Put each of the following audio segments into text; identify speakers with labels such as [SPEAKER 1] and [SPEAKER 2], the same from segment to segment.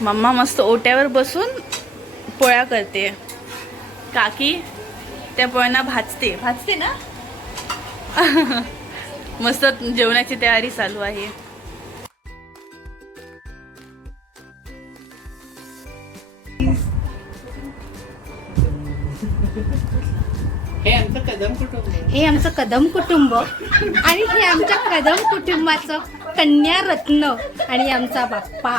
[SPEAKER 1] Mamma मस्त ओट्यावर बसून पोळ्या करते. काकी त्या पोळ्यांना भाजते. भाजते ना? मस्त जेवणाची तयारी चालू आहे.
[SPEAKER 2] हे आमचं कदम कुटुंब आहे.
[SPEAKER 3] हे आमचं कदम कुटुंब आणि हे आमच्या कदम कुटुंबाचं कन्या रत्न आणि आमचा बाप्पा.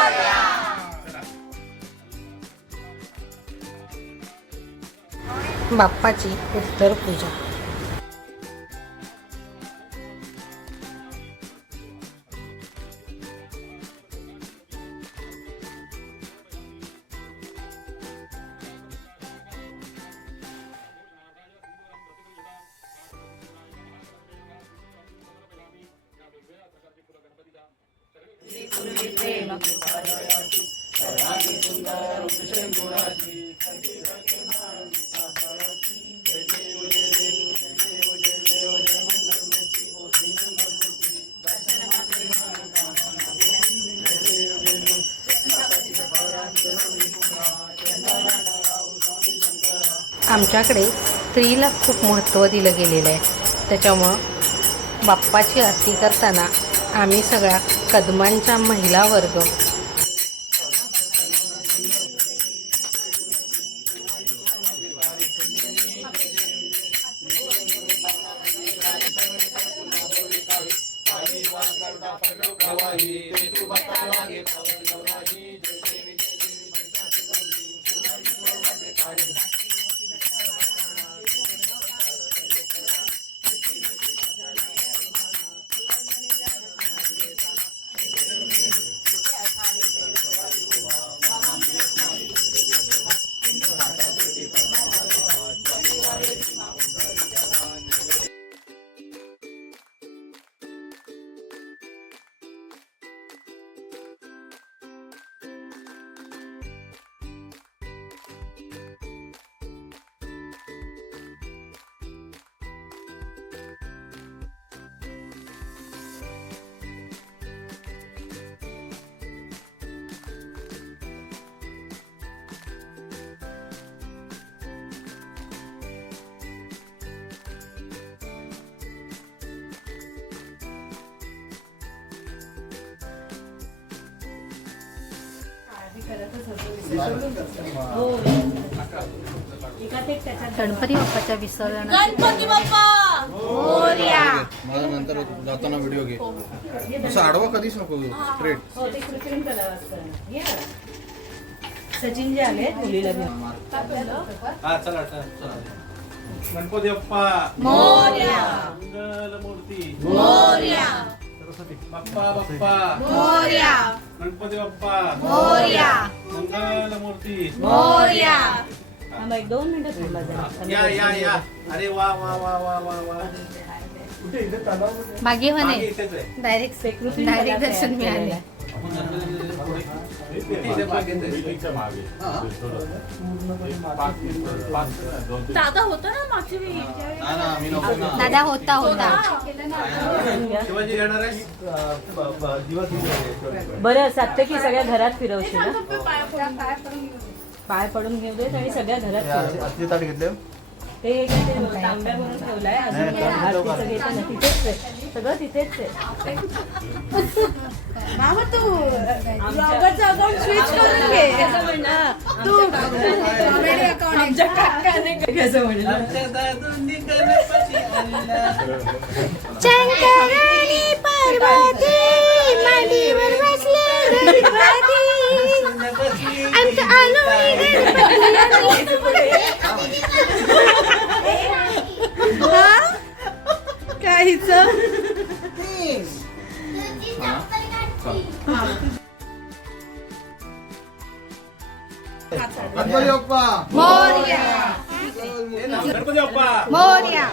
[SPEAKER 2] अगं ते हसायला तर
[SPEAKER 3] आमचे बाबा.
[SPEAKER 2] असं, हा.
[SPEAKER 1] बस बस बस बस या
[SPEAKER 4] गणपती बाप्पा मंगल मूर्ती
[SPEAKER 3] बाप्पाची उत्तर पूजा आमच्याकडे स्त्रीला खूप महत्त्व दिलं गेलेलं आहे. त्याच्यामुळं बाप्पाची आरती करताना आम्ही सगळ्या कदमांच्या महिला वर्ग गणपती बाप्पाच्या विसर्जनात
[SPEAKER 1] गणपती बाप्पा!
[SPEAKER 4] मला नंतर जाताना व्हिडिओ घे. असं आडवा कधीच नको स्ट्रेट
[SPEAKER 5] सचिन जे आले मुलीला घेऊन.
[SPEAKER 4] हा चला चला चला. गणपती बाप्पा!
[SPEAKER 1] मोरया!
[SPEAKER 4] मंगल मूर्ती
[SPEAKER 1] मोरया!
[SPEAKER 4] सरस्वती! बाप्पा बाप्पा!
[SPEAKER 1] मोरया!
[SPEAKER 4] गणपती बाप्पा
[SPEAKER 1] मोरया.
[SPEAKER 4] मंगल मूर्ती
[SPEAKER 1] मोरया.
[SPEAKER 5] थांबा एक दोन मिनिटं थांबा जरा.
[SPEAKER 4] या या या. अरे वा वा वा वा वा वा.
[SPEAKER 3] भाग्यवान
[SPEAKER 4] मागे
[SPEAKER 3] आहे.
[SPEAKER 4] आहे
[SPEAKER 3] डायरेक्ट डायरेक्ट दर्शन मिळाले.
[SPEAKER 4] मागेच.
[SPEAKER 1] दादा होता ना मागच्या वेळी?
[SPEAKER 4] ना ना मी नको ना
[SPEAKER 3] दादा होता होता
[SPEAKER 5] बरं सात्यकी सगळ्या घरात फिरवशील ना? पाय पडून घेऊ देत आणि सगळ्या घरात फिरव
[SPEAKER 4] असली ताट घेतले
[SPEAKER 5] ते ते तांब्या म्हणून ठेवलाय. अजून एक हात तिचं घेताना तिथेच आहे सगळं तिथेच आहे
[SPEAKER 1] मामा तू ब्लॉगरचं अकाउंट स्विच करून घे. तू. आमच्या काकाने कसं म्हणलं.
[SPEAKER 3] शंकराने पार्वती मांडीवर बसले गणपती आमचं आलो
[SPEAKER 1] काहीच
[SPEAKER 4] गणपती बाप्पा
[SPEAKER 3] मोरया
[SPEAKER 4] गणपती बाप्पा
[SPEAKER 6] मोर्या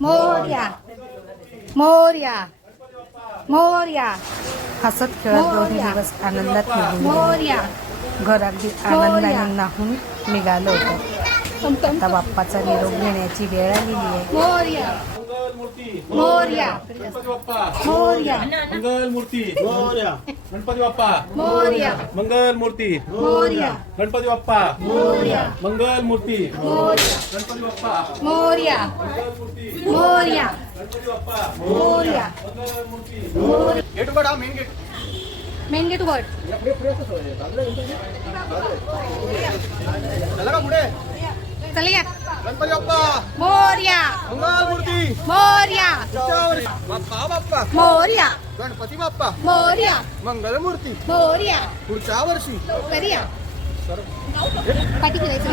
[SPEAKER 6] मोर्या. मोर्या. मोर्या.
[SPEAKER 3] हसत खेळत दोन्ही दिवस आनंदात निघून गेले.
[SPEAKER 6] मोर्या.
[SPEAKER 3] घर अगदी आनंदाने नाहून निघालं होतं. आता बाप्पाचा निरोप घेण्याची वेळ आलेली आहे.
[SPEAKER 6] मोर्या.
[SPEAKER 4] मूर्ती
[SPEAKER 6] मोर्या.
[SPEAKER 4] गणपती बाप्पा.
[SPEAKER 6] मोर्या.
[SPEAKER 4] मंगल मूर्ती गणपती बाप्पा.
[SPEAKER 6] मोर्या.
[SPEAKER 4] मंगल मूर्ती
[SPEAKER 6] मोर्या.
[SPEAKER 4] गणपती बाप्पा.
[SPEAKER 6] मोर्या.
[SPEAKER 4] मंगल मूर्ती
[SPEAKER 6] मोर्या.
[SPEAKER 4] गणपती बाप्पा.
[SPEAKER 6] मोर्या. मोर्या मोर्या.
[SPEAKER 2] गेट उघड हा मेन गेट
[SPEAKER 6] मेन गेट उघड.
[SPEAKER 2] चला का पुढे?
[SPEAKER 6] चला या.
[SPEAKER 2] गणपती बाप्पा.
[SPEAKER 6] मोर्या.
[SPEAKER 2] मंगल मूर्ती
[SPEAKER 6] मोर्या
[SPEAKER 2] बाप्पा बाप्पा.
[SPEAKER 6] मोर्या.
[SPEAKER 2] गणपती बाप्पा.
[SPEAKER 6] मोर्या.
[SPEAKER 2] मंगल मूर्ती
[SPEAKER 6] मोर्या.
[SPEAKER 2] पुढच्या वर्षी.
[SPEAKER 6] करूया पाठी करायचं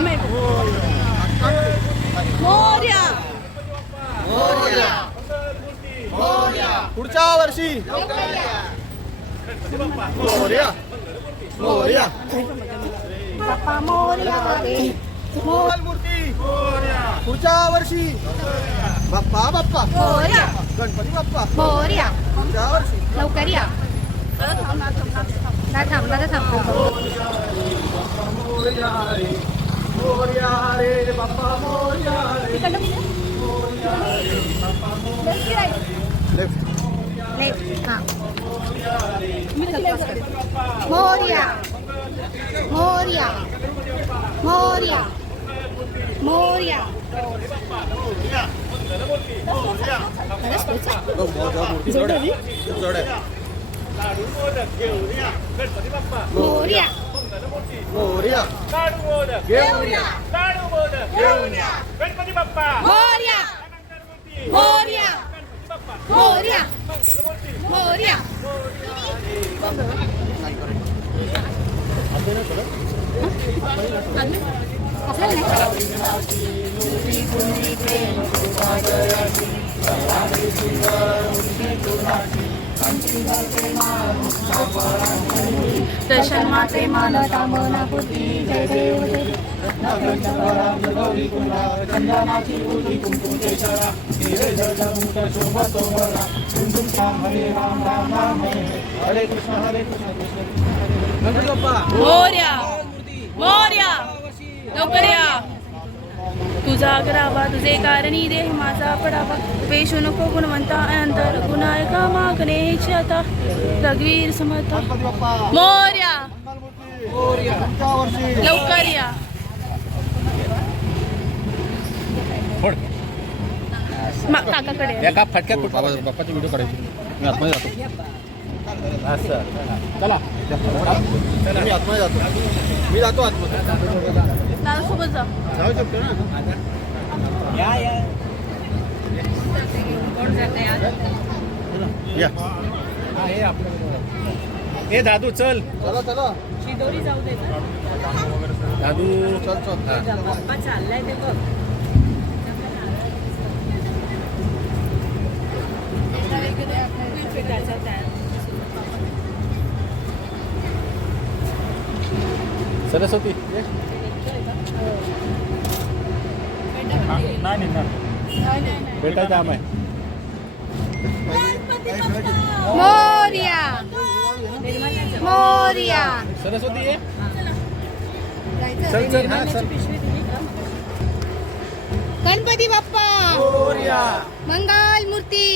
[SPEAKER 6] मोर्या.
[SPEAKER 2] पुढच्या वर्षी. मोर्या. मोर्या.
[SPEAKER 6] बाप्पा मोर्या.
[SPEAKER 2] मूर्ती पुढच्या वर्षी. बाप्पा बाप्पा.
[SPEAKER 6] मोर्या.
[SPEAKER 2] गणपती बाप्पा.
[SPEAKER 6] मोर्या.
[SPEAKER 2] पुढच्या वर्षी.
[SPEAKER 6] लवकर या. ना थांबला तर थांबतो
[SPEAKER 2] लेफ्ट
[SPEAKER 6] लेफ्ट हां मोर्या मोर्या मोर्या मोर्या
[SPEAKER 2] जड आहे जड आहे
[SPEAKER 6] मोर्या
[SPEAKER 2] मोर्या
[SPEAKER 6] मोर्या मोर्या. मोर्या. मोर्या दर्शन माते मानता मना बुद्धी जय देव. जय
[SPEAKER 2] गणपती बाप्पा
[SPEAKER 5] मोर्या मोर्या लवकर या तुझा अग्रावा तुझे कारणी देह माझा पडावा. पेशू नको गुणवंता अंतर गुणायका मागणे आता. रघुवीर समर्थ.
[SPEAKER 2] गणपती बाप्पा
[SPEAKER 5] मोर्या
[SPEAKER 2] पुढच्या वर्षी
[SPEAKER 5] लवकर या मा- काकाकडे. या.
[SPEAKER 4] एका फटक्यात
[SPEAKER 2] बाप्पाची व्हिडिओ काढायची. मी आतमध्ये जातो.
[SPEAKER 4] असं. चला.
[SPEAKER 2] मी आतमध्ये जातो. मी जातो आतमध्ये.
[SPEAKER 5] दादासोबत जा.
[SPEAKER 2] जाऊ शकतो ना? या
[SPEAKER 4] हा, हे आपलं ए दादू चल.
[SPEAKER 2] चला चला.
[SPEAKER 5] शिदोरी जाऊ दे.
[SPEAKER 4] दादू.
[SPEAKER 2] चल चल.
[SPEAKER 5] बाप्पा चाललाय ते बघ.
[SPEAKER 4] सरस्वती. नाही निघणार भेटायचं आम्ही
[SPEAKER 6] मोर्या. मोर्या.
[SPEAKER 4] सरस्वती ये. चल चल हा चल.
[SPEAKER 6] गणपती बाप्पा मंगल मूर्ती.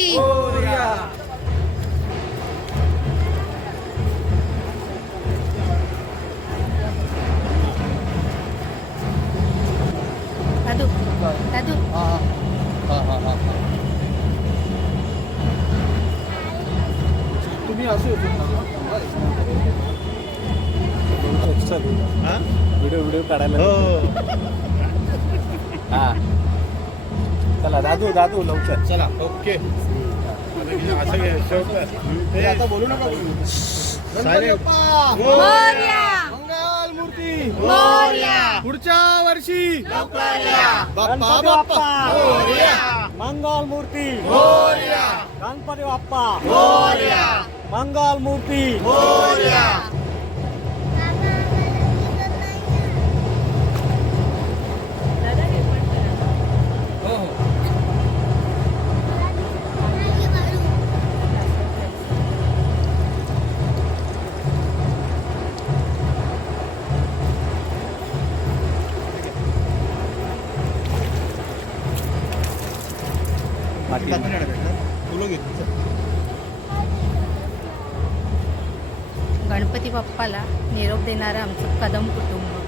[SPEAKER 2] हा हा हा हा हा. तुम्ही असं
[SPEAKER 4] व्हिडिओ व्हिडिओ काढायला हा. चला दादू दादू लवकर.
[SPEAKER 2] चला ओके.
[SPEAKER 4] असं.
[SPEAKER 2] हे बोलू नका
[SPEAKER 6] मोर्या!
[SPEAKER 2] मंगल मूर्ती! वर्षी बाप्पा बाप्पा.
[SPEAKER 7] मंगल मूर्ती. गणपती बाप्पा. मंगल मूर्ती.
[SPEAKER 5] निरोप देणारं आमचं कदम कुटुंब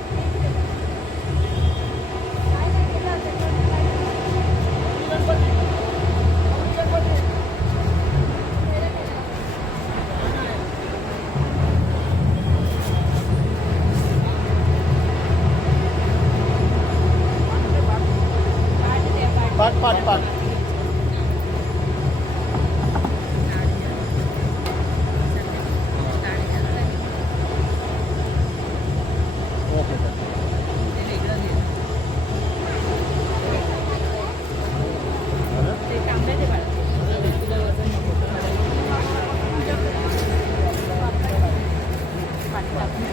[SPEAKER 8] Thank
[SPEAKER 5] you.